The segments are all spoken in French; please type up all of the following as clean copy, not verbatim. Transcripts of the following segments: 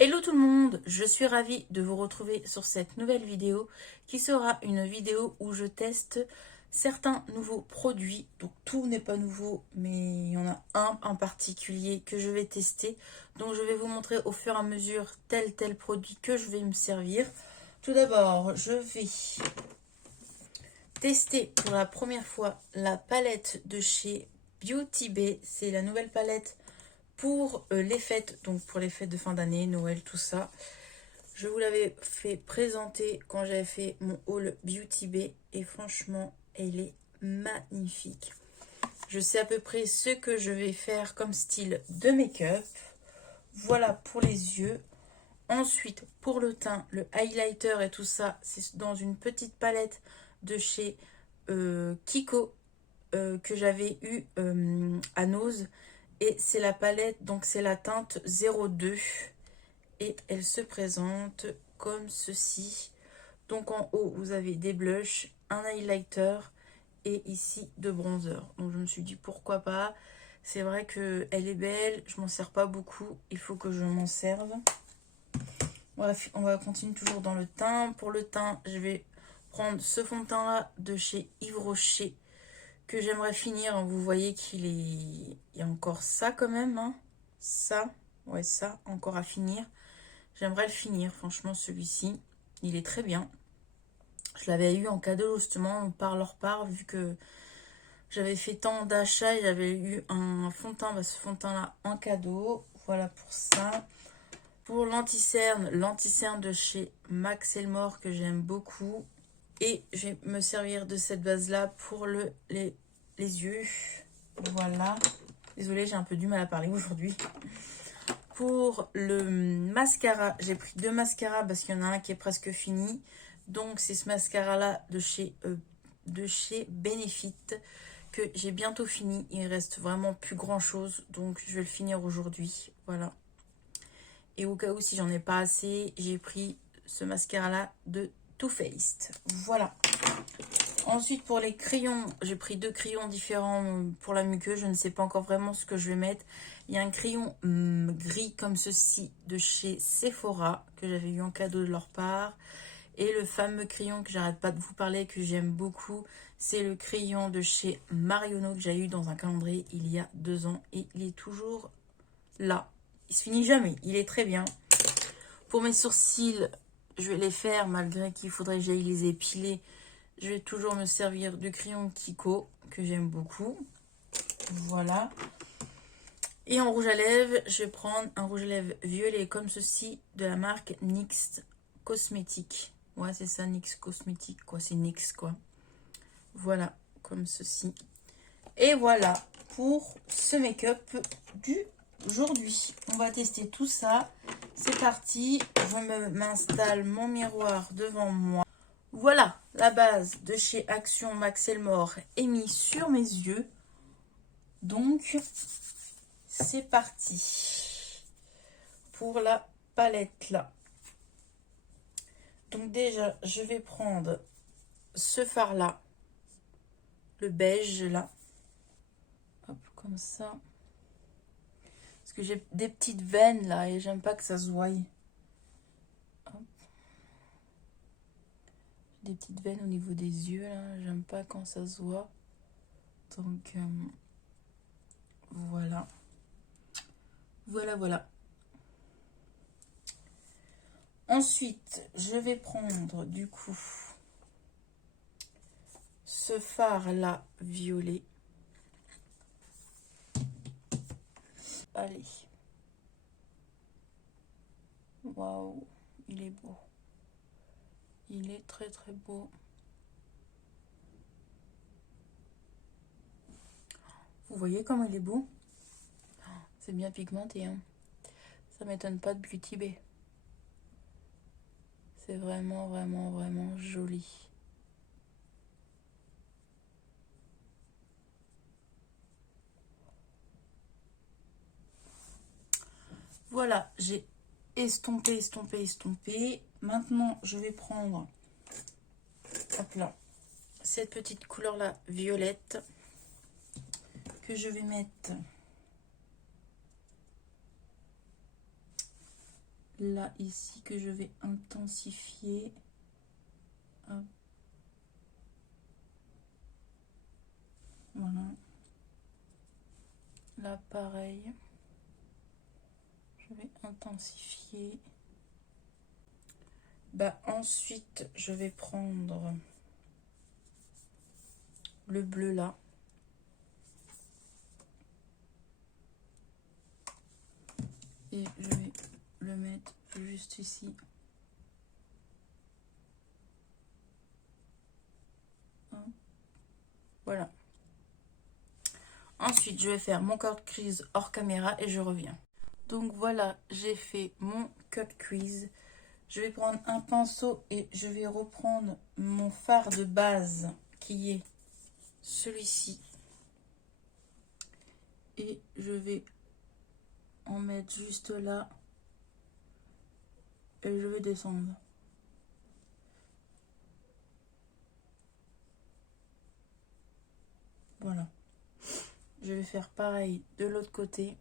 Hello tout le monde, je suis ravie de vous retrouver sur cette nouvelle vidéo qui sera une vidéo où je teste certains nouveaux produits. Donc tout n'est pas nouveau, mais il y en a un en particulier que je vais tester. Donc je vais vous montrer au fur et à mesure tel produit que je vais me servir. Tout d'abord, je vais tester pour la première fois la palette de chez Beauty Bay. C'est la nouvelle palette pour les fêtes, donc pour les fêtes de fin d'année, Noël, tout ça. Je vous l'avais fait présenter quand j'avais fait mon haul Beauty Bay et franchement, elle est magnifique. Je sais à peu près ce que je vais faire comme style de make-up. Voilà pour les yeux. Ensuite, pour le teint, le highlighter et tout ça, c'est dans une petite palette de chez Kiko que j'avais eu à Nose. Et c'est la palette, donc c'est la teinte 02. Et elle se présente comme ceci. Donc en haut, vous avez des blushs, un highlighter et ici de bronzer. Donc je me suis dit pourquoi pas. C'est vrai qu'elle est belle, je m'en sers pas beaucoup. Il faut que je m'en serve. Bref, on va continuer toujours dans le teint. Pour le teint, je vais prendre ce fond de teint là de chez Yves Rocher que j'aimerais finir. Vous voyez qu'il est... Il y a encore ça quand même. Hein. Ça, ouais ça, encore à finir. J'aimerais le finir, franchement, celui-ci. Il est très bien. Je l'avais eu en cadeau, justement, par leur part, vu que j'avais fait tant d'achats et j'avais eu un fond de teint, ce fond de teint-là, en cadeau. Voilà pour ça. Pour l'anti-cerne de chez Max Elmore, que j'aime beaucoup. Et je vais me servir de cette base-là pour les yeux. Voilà. Désolée, j'ai un peu du mal à parler aujourd'hui. Pour le mascara, j'ai pris deux mascaras parce qu'il y en a un qui est presque fini. Donc c'est ce mascara là de chez Benefit que j'ai bientôt fini. Il reste vraiment plus grand chose, donc je vais le finir aujourd'hui. Voilà. Et au cas où si j'en ai pas assez, j'ai pris ce mascara là de Too Faced. Voilà. Ensuite pour les crayons, j'ai pris deux crayons différents pour la muqueuse. Je ne sais pas encore vraiment ce que je vais mettre. Il y a un crayon gris comme ceci de chez Sephora que j'avais eu en cadeau de leur part. Et le fameux crayon que j'arrête pas de vous parler, que j'aime beaucoup, c'est le crayon de chez Marionneau que j'ai eu dans un calendrier il y a 2 ans. Et il est toujours là. Il se finit jamais. Il est très bien. Pour mes sourcils, je vais les faire malgré qu'il faudrait que j'aille les épiler. Je vais toujours me servir du crayon Kiko que j'aime beaucoup. Voilà. Et en rouge à lèvres, je vais prendre un rouge à lèvres violet comme ceci de la marque NYX Cosmétique. Ouais, c'est ça, NYX Cosmétique, quoi. C'est NYX, quoi. Voilà, comme ceci. Et voilà pour ce make-up d'aujourd'hui. On va tester tout ça. C'est parti. Je m'installe mon miroir devant moi. Voilà, la base de chez Action Max Elmore est mise sur mes yeux. Donc, c'est parti pour la palette là. Donc déjà, je vais prendre ce fard là, le beige là. Hop, comme ça. Parce que j'ai des petites veines là et j'aime pas que ça se voie. Des petites veines au niveau des yeux là, j'aime pas quand ça se voit. Donc voilà. Voilà. Ensuite, je vais prendre du coup ce fard là violet. Allez. Waouh, il est beau. Il est très beau. Vous voyez comme il est beau? C'est bien pigmenté, hein. Ça m'étonne pas de Beauty Bay. C'est vraiment joli. Voilà, j'ai estompé. Maintenant, je vais prendre, hop là, cette petite couleur là, violette, que je vais mettre là ici que je vais intensifier. Hop. Voilà. Là pareil. Je vais intensifier. Bah ensuite je vais prendre le bleu là. Et je vais le mettre juste ici. Voilà. Ensuite, je vais faire mon cut crease hors caméra et je reviens. Donc voilà, j'ai fait mon cut crease. Je vais prendre un pinceau et je vais reprendre mon fard de base qui est celui-ci. Et je vais en mettre juste là. Et je vais descendre. Voilà. Je vais faire pareil de l'autre côté.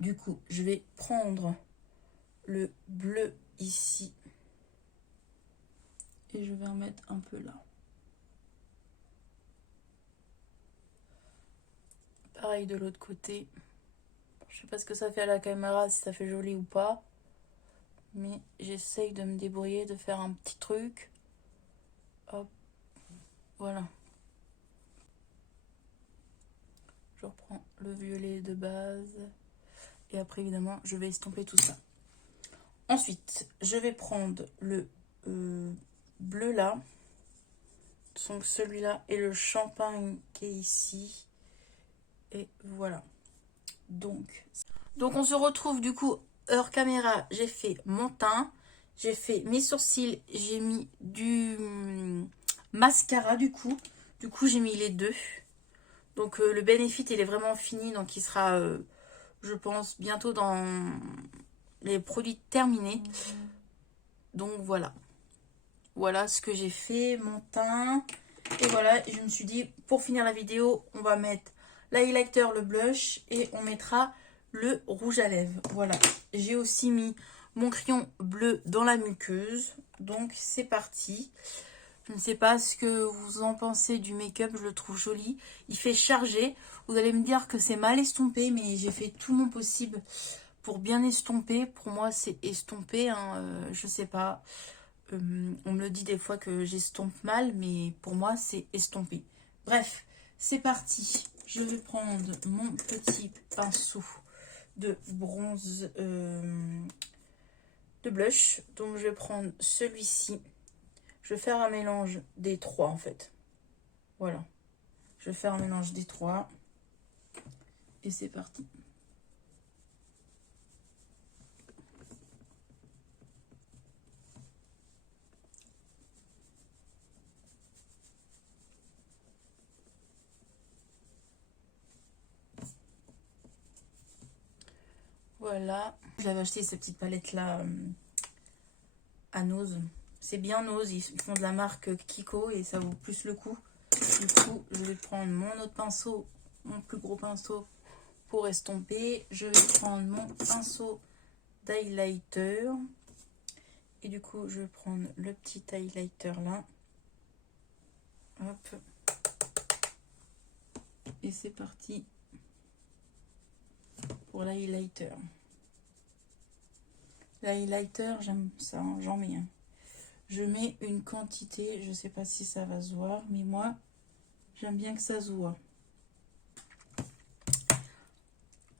Du coup, je vais prendre le bleu ici. Et je vais en mettre un peu là. Pareil de l'autre côté. Je sais pas ce que ça fait à la caméra, si ça fait joli ou pas. Mais j'essaye de me débrouiller, de faire un petit truc. Hop. Voilà. Je reprends le violet de base. Et après, évidemment, je vais estomper tout ça. Ensuite, je vais prendre le bleu là. Donc celui-là et le champagne qui est ici. Et voilà. Donc on se retrouve du coup hors caméra. J'ai fait mon teint, j'ai fait mes sourcils, j'ai mis du mascara du coup j'ai mis les deux. Donc le Benefit il est vraiment fini, donc il sera je pense bientôt dans les produits terminés. Donc voilà ce que j'ai fait, mon teint. Et voilà, je me suis dit pour finir la vidéo on va mettre l'highlighter, le blush et on mettra le rouge à lèvres. Voilà, j'ai aussi mis mon crayon bleu dans la muqueuse. Donc c'est parti. Je ne sais pas ce que vous en pensez du make-up, je le trouve joli. Il fait chargé. Vous allez me dire que c'est mal estompé, mais j'ai fait tout mon possible pour bien estomper. Pour moi c'est estompé, hein. Je sais pas. On me le dit des fois que j'estompe mal, mais pour moi c'est estompé. Bref, c'est parti. Je vais prendre mon petit pinceau de bronze, de blush. Donc je vais prendre celui-ci. Je vais faire un mélange des trois en fait. Voilà. Je vais faire un mélange des trois. Et c'est parti. Voilà. J'avais acheté cette petite palette là à Nose. C'est bien Nose. Ils font de la marque Kiko et ça vaut plus le coup. Du coup, je vais prendre mon autre pinceau, mon plus gros pinceau pour estomper. Je vais prendre mon pinceau d'highlighter. Et du coup, je vais prendre le petit highlighter là. Hop. Et c'est parti pour l'highlighter. L'highlighter, j'aime ça, hein, j'en mets un. Je mets une quantité, je sais pas si ça va se voir, mais moi, j'aime bien que ça se voit.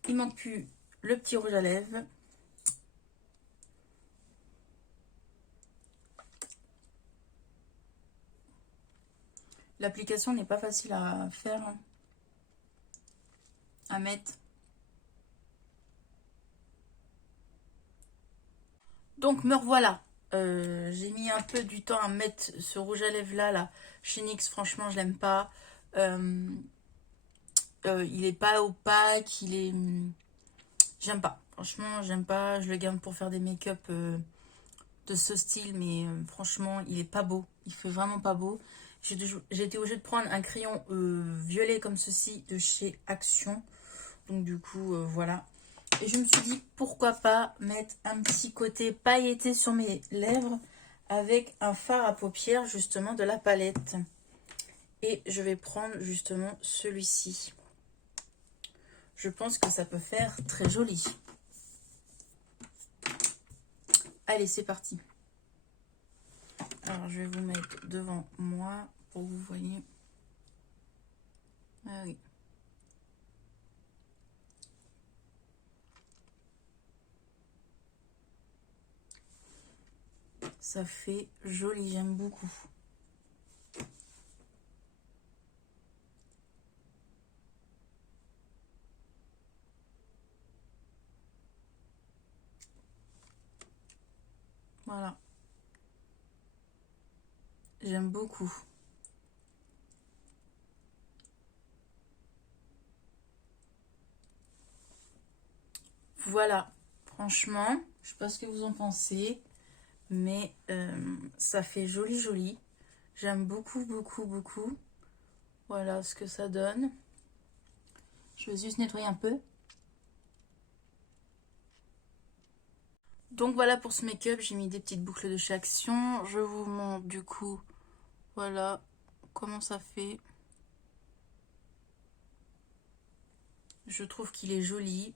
Il manque plus le petit rouge à lèvres. L'application n'est pas facile à faire, hein, à mettre. Donc me revoilà. J'ai mis un peu du temps à mettre ce rouge à lèvres là chez NYX. Franchement, je l'aime pas. Il est pas opaque. Il est... J'aime pas. Franchement, j'aime pas. Je le garde pour faire des make-up de ce style. Mais franchement, il est pas beau. Il fait vraiment pas beau. J'ai été obligée de prendre un crayon violet comme ceci de chez Action. Donc du coup, voilà. Et je me suis dit, pourquoi pas mettre un petit côté pailleté sur mes lèvres avec un fard à paupières, justement, de la palette. Et je vais prendre, justement, celui-ci. Je pense que ça peut faire très joli. Allez, c'est parti. Alors, je vais vous mettre devant moi pour que vous voyez. Ah oui. Ça fait joli, j'aime beaucoup. Voilà. J'aime beaucoup. Voilà. Franchement, je sais pas ce que vous en pensez, mais ça fait joli, joli. J'aime beaucoup, beaucoup, beaucoup. Voilà ce que ça donne. Je vais juste nettoyer un peu. Donc voilà pour ce make-up, j'ai mis des petites boucles de chez Action. Je vous montre du coup, voilà comment ça fait. Je trouve qu'il est joli.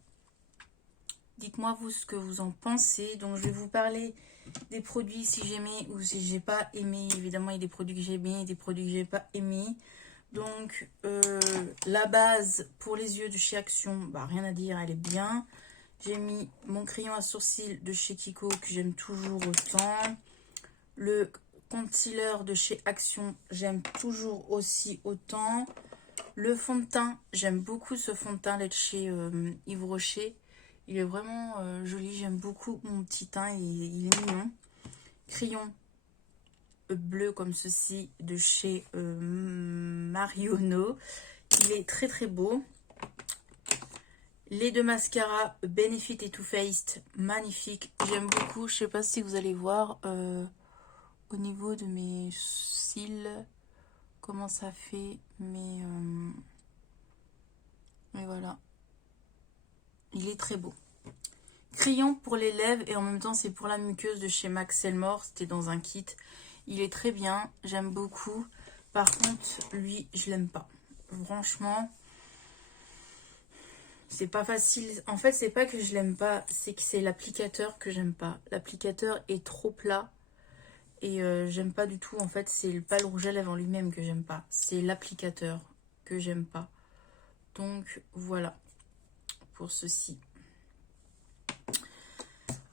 Dites-moi vous ce que vous en pensez. Donc je vais vous parler des produits si j'aimais ou si j'ai pas aimé. Évidemment il y a des produits que j'ai aimés et des produits que j'ai pas aimés. Donc la base pour les yeux de chez Action, bah, rien à dire, elle est bien. J'ai mis mon crayon à sourcils de chez Kiko que j'aime toujours autant. Le concealer de chez Action, j'aime toujours aussi autant. Le fond de teint, j'aime beaucoup ce fond de teint là de chez Yves Rocher. Il est vraiment joli, j'aime beaucoup mon petit teint, il est mignon. Crayon bleu comme ceci de chez Marionneau. Il est très très beau. Les deux mascaras Benefit et Too Faced, magnifiques. J'aime beaucoup. Je sais pas si vous allez voir au niveau de mes cils comment ça fait. Mais voilà. Il est très beau. Crayon pour les lèvres et en même temps c'est pour la muqueuse de chez Max Elmore. C'était dans un kit. Il est très bien. J'aime beaucoup. Par contre, lui, je l'aime pas. Franchement... c'est pas facile. En fait, c'est pas que je l'aime pas, c'est que c'est l'applicateur que j'aime pas. L'applicateur est trop plat et j'aime pas du tout. En fait, c'est pas le rouge à lèvres en lui-même que j'aime pas. C'est l'applicateur que j'aime pas. Donc, voilà pour ceci.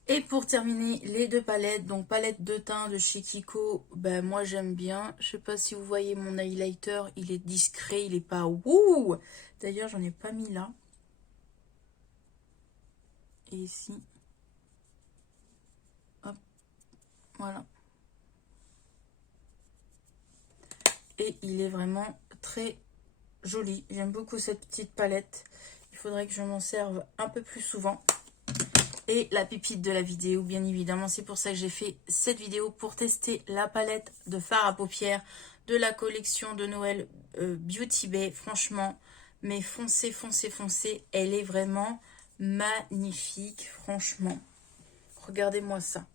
Et pour terminer, les deux palettes. Donc, palette de teint de chez Kiko. Ben, moi, j'aime bien. Je sais pas si vous voyez mon highlighter. Il est discret, il est pas wouh. D'ailleurs, j'en ai pas mis là. Et ici, hop, voilà. Et il est vraiment très joli. J'aime beaucoup cette petite palette. Il faudrait que je m'en serve un peu plus souvent. Et la pépite de la vidéo, bien évidemment, c'est pour ça que j'ai fait cette vidéo, pour tester la palette de fard à paupières de la collection de Noël Beauty Bay. Franchement, mais foncez, foncez, foncez. Elle est vraiment magnifique, franchement. Regardez-moi ça.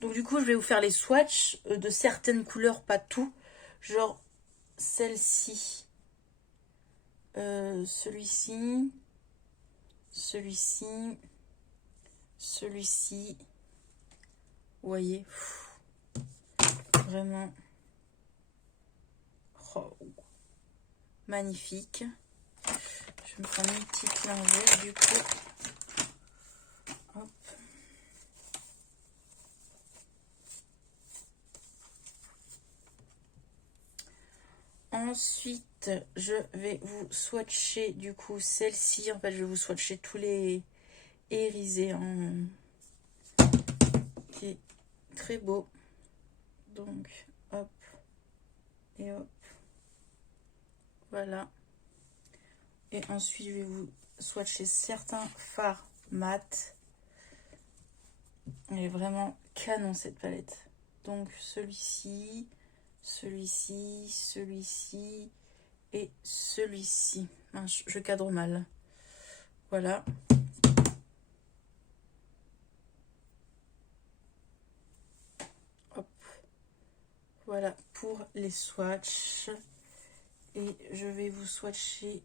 Donc du coup, je vais vous faire les swatchs de certaines couleurs, pas tout. Genre celle-ci, celui-ci, celui-ci, celui-ci. Vous voyez, vraiment magnifique. Je vais me prendre une petite lingette du coup. Hop. Ensuite, je vais vous swatcher du coup celle-ci. En fait, je vais vous swatcher tous les irisés en... qui est très beau. Donc, hop et hop. Voilà. Et ensuite, je vais vous swatcher certains fards mat. Elle est vraiment canon cette palette. Donc, celui-ci, celui-ci, celui-ci et celui-ci. Je cadre mal. Voilà. Voilà pour les swatchs. Et je vais vous swatcher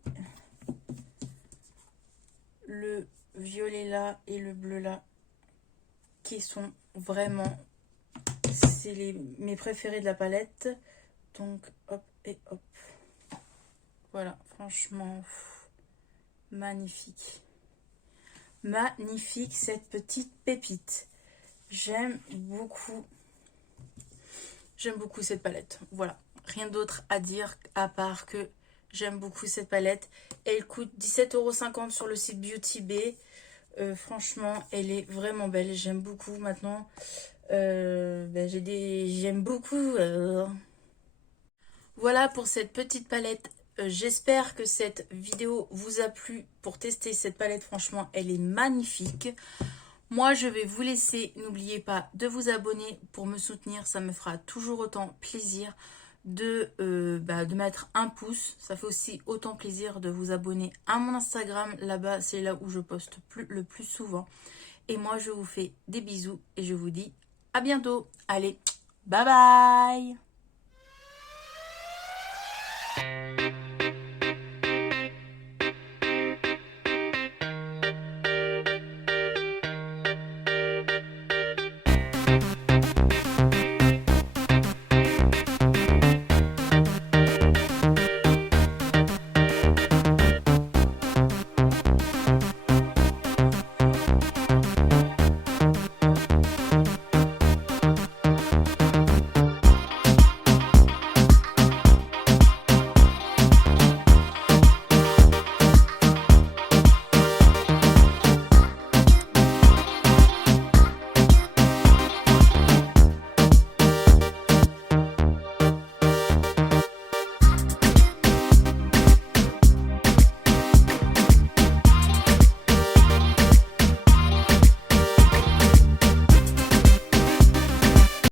le violet là et le bleu là, qui sont vraiment, c'est mes préférés de la palette. Donc hop et hop. Voilà, franchement, magnifique. Magnifique cette petite pépite. J'aime beaucoup cette palette. Voilà, rien d'autre à dire à part que j'aime beaucoup cette palette. Elle coûte 17,50 € sur le site Beauty Bay. Franchement, elle est vraiment belle. J'aime beaucoup maintenant. J'aime beaucoup. Voilà pour cette petite palette. J'espère que cette vidéo vous a plu pour tester cette palette. Franchement, elle est magnifique. Moi, je vais vous laisser. N'oubliez pas de vous abonner pour me soutenir. Ça me fera toujours autant plaisir de mettre un pouce. Ça fait aussi autant plaisir de vous abonner à mon Instagram. Là-bas, c'est là où je poste le plus souvent. Et moi, je vous fais des bisous et je vous dis à bientôt. Allez, bye bye!